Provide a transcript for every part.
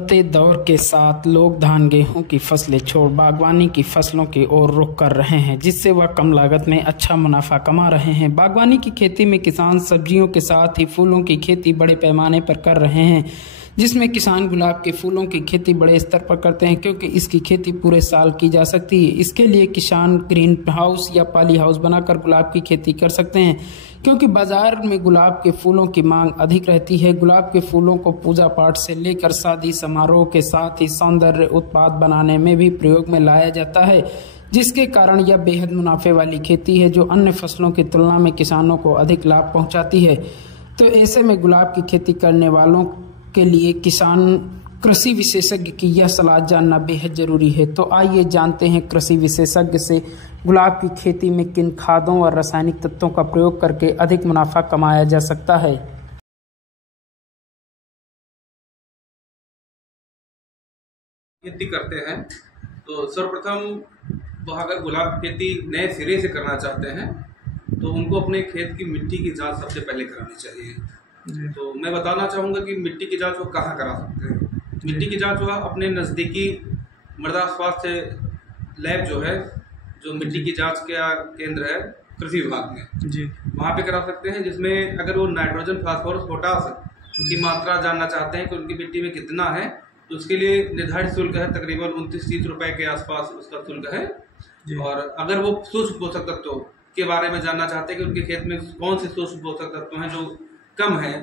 बदलते दौर के साथ लोग धान गेहूं की फसलें छोड़ बागवानी की फसलों की ओर रुख कर रहे हैं, जिससे वह कम लागत में अच्छा मुनाफा कमा रहे हैं। बागवानी की खेती में किसान सब्जियों के साथ ही फूलों की खेती बड़े पैमाने पर कर रहे हैं, जिसमें किसान गुलाब के फूलों की खेती बड़े स्तर पर करते हैं, क्योंकि इसकी खेती पूरे साल की जा सकती है। इसके लिए किसान ग्रीन हाउस या पॉली हाउस बनाकर गुलाब की खेती कर सकते हैं, क्योंकि बाजार में गुलाब के फूलों की मांग अधिक रहती है। गुलाब के फूलों को पूजा पाठ से लेकर शादी समारोह के साथ ही सौंदर्य उत्पाद बनाने में भी प्रयोग में लाया जाता है, जिसके कारण यह बेहद मुनाफे वाली खेती है, जो अन्य फसलों की तुलना में किसानों को अधिक लाभ पहुंचाती है। तो ऐसे में गुलाब की खेती करने वालों के लिए किसान कृषि विशेषज्ञ की यह सलाह जानना बेहद जरूरी है। तो आइए जानते हैं कृषि विशेषज्ञ से गुलाब की खेती में किन खादों और रासायनिक तत्वों का प्रयोग करके अधिक मुनाफा कमाया जा सकता है। खेती करते हैं तो सर्वप्रथम वह अगर गुलाब की खेती नए सिरे से करना चाहते हैं तो उनको अपने खेत की मिट्टी की जांच सबसे पहले करानी चाहिए। तो मैं बताना चाहूँगा कि मिट्टी की जांच वो कहाँ करा सकते हैं। मिट्टी की जांच वह अपने नज़दीकी मृदा स्वास्थ्य लैब जो है, जो मिट्टी की जांच का केंद्र है कृषि विभाग में जी, वहाँ पे करा सकते हैं। जिसमें अगर वो नाइट्रोजन, फास्फोरस, पोटास की मात्रा जानना चाहते हैं कि उनकी मिट्टी में कितना है, तो उसके लिए निर्धारित शुल्क है तकरीबन 29-30 रुपए के आसपास उसका शुल्क है। और अगर वो सूक्ष्म पोषक तत्वों के बारे में जानना चाहते हैं कि उनके खेत में कौन से सूक्ष्म पोषक तत्व हैं जो कम है,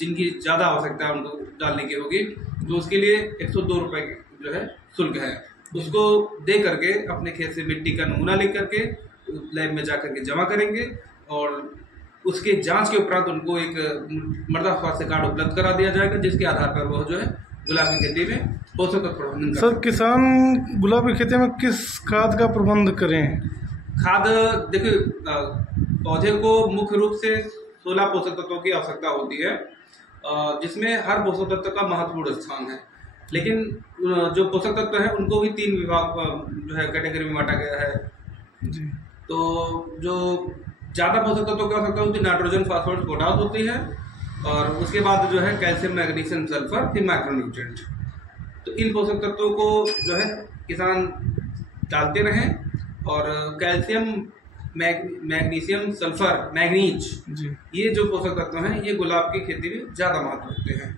जिनकी ज़्यादा आवश्यकता उनको डालने की होगी, तो उसके लिए 102 रुपए जो है शुल्क है। उसको दे करके अपने खेत से मिट्टी का नमूना ले करके लैब में जा करके जमा करेंगे और उसके जांच के उपरांत उनको एक मृदा स्वास्थ्य कार्ड उपलब्ध करा दिया जाएगा, जिसके आधार पर वह जो है गुलाब की खेती में पोषक तत्व प्रबंधन। सर, किसान गुलाब की खेती में किस खाद का प्रबंध करें? खाद देखिए, पौधे को मुख्य रूप से 16 पोषक तत्वों की आवश्यकता होती है, जिसमें हर पोषक तत्व का महत्वपूर्ण स्थान है। लेकिन जो पोषक तत्व है उनको भी 3 विभाग जो है कैटेगरी में बांटा गया है जी। तो जो ज़्यादा पोषक तत्वों की आवश्यकता होती है नाइट्रोजन, फास्फोरस, पोटास होती है, और उसके बाद जो है कैल्शियम, मैग्नीशियम, सल्फर, फिर माइक्रोन्यूट्रिएंट। तो इन पोषक तत्वों को जो है किसान डालते रहें। और कैल्शियम, मैग्नीशियम, सल्फर, मैग्नीज, ये जो पोषक तत्व हैं ये गुलाब की खेती में ज़्यादा महत्व रखते हैं।